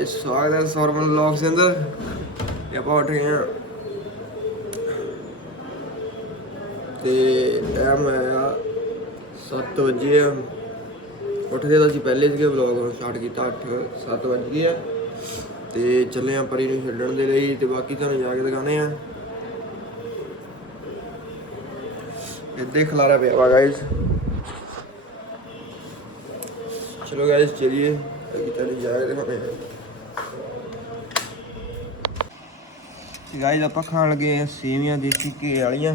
Guys ਸਵਾਗਤ ਹੈ ਸੌਰਵਨ vlogs ਦੇ ਅੰਦਰ ਤੇ ਆਪਾਂ ਉੱਠ ਗਏ ਹਾਂ। ਤੇ ਟਾਈਮ ਆਇਆ 7 ਵਜੇ ਉੱਠਦੇ ਤਾਂ ਅਸੀਂ ਪਹਿਲੇ ਸੀਗੇ ਵਲੌਗ ਸਟਾਰਟ ਕੀਤਾ 8 7 ਵਜ ਆ। ਤੇ ਚੱਲੇ ਆ ਪਰੀ ਨੂੰ ਛੱਡਣ ਦੇ ਲਈ ਤੇ ਬਾਕੀ ਤੁਹਾਨੂੰ ਜਾ ਕੇ ਦਿਖਾਣੇ ਆ ਇੱਦੇ ਖਲਾਰਾ ਪਿਆ ਵਾ ਗਾਇਸ ਚਲੋ ਗਾਇਸ ਚਲਿਏ। ਅੱਗੇ ਤੁਹਾਨੂੰ ਜਾ ਕੇ ਦਿਖਾਣੇ ਆ ਗਾਇਸ ਆਪਾਂ ਖਾਣ ਲੱਗੇ ਆ ਸੇਵੀਆਂ ਦੇਸੀ ਘੀ ਵਾਲੀਆਂ।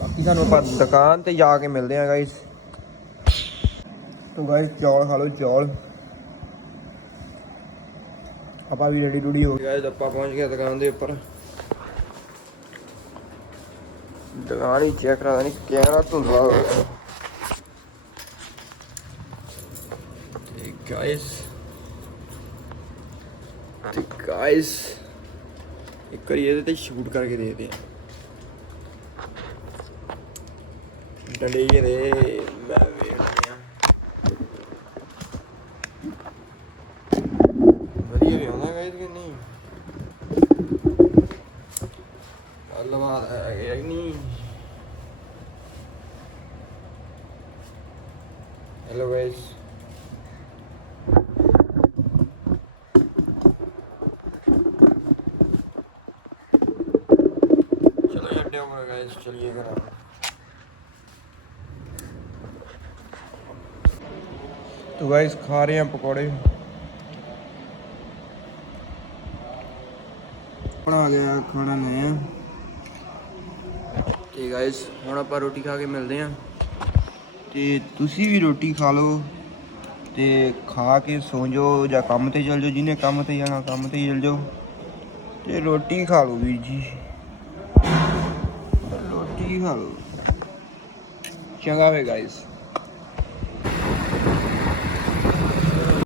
ਬਾਕੀ ਸਾਨੂੰ ਆਪਾਂ ਦੁਕਾਨ ਤੇ ਜਾ ਕੇ ਮਿਲਦੇ ਆ ਗਾਇਸ ਤੋ ਗਾਇਸ ਚੌਲ ਖਾ ਲਓ, ਚੌਲ। ਆਪਾਂ ਵੀ ਰੈਡੀ ਰੂਡੀ ਹੋ ਗਏ। ਗਾਇਸ ਆਪਾਂ ਪਹੁੰਚ ਗਏ ਦੁਕਾਨ ਦੇ ਉੱਪਰ। ਦੁਕਾਨ ਹੀ ਚੈੱਕ ਕਰਾ ਨਹੀਂ ਕੈਮਰਾ ਧੁੰਦਲਾ ਹੋ ਗਿਆ ਗਾਇਸ ਤੇ ਗਾਇਸ ਇੱਕ ਵਾਰੀ ਇਹਦੇ ਤੇ ਸ਼ੂਟ ਕਰਕੇ ਦੇਖਦੇ ਆ ਡੰਡੇ ਦੇ ਮੈਂ ਵੇਖਦੇ ਆ ਵਧੀਆ ਵੀ ਆਉਂਦਾ ਗਾਇਸ ਕਿ ਨਹੀਂ? ਗੱਲਬਾਤ ਹੈ ਕਿ ਨਹੀਂ? ਹੈਲੋ ਗਾਇਸ ਛੱਡਿਓ ਮੈਂ ਗਾਇਸ ਚਲਿਏ ਘਰ ਤੋ ਗਾਇਸ ਖਾ ਰਹੇ ਆ ਪਕੌੜੇ ਬਣਾ ਗਿਆ ਖਾਣਾ ਆ ਤੇ ਗਾਇਸ ਹੁਣ ਆਪਾਂ ਰੋਟੀ ਖਾ ਕੇ ਮਿਲਦੇ ਆ ਤੇ ਤੁਸੀਂ ਵੀ ਰੋਟੀ ਖਾ ਲਓ ਤੇ ਖਾ ਕੇ ਸੌਂ ਜਾਓ ਜਾਂ ਕੰਮ ਤੇ ਚਲ ਜਾਓ ਜਿਹਨੇ ਕੰਮ ਤੇ ਜਾਣਾ ਕੰਮ ਤੇ ਚਲ ਜਾਓ। ਤੇ ਰੋਟੀ ਖਾ ਲਓ ਵੀਰ ਜੀ। ਰੋਟੀ ਖਾ ਚੰਗਾ ਵੇ ਗਾਇਸ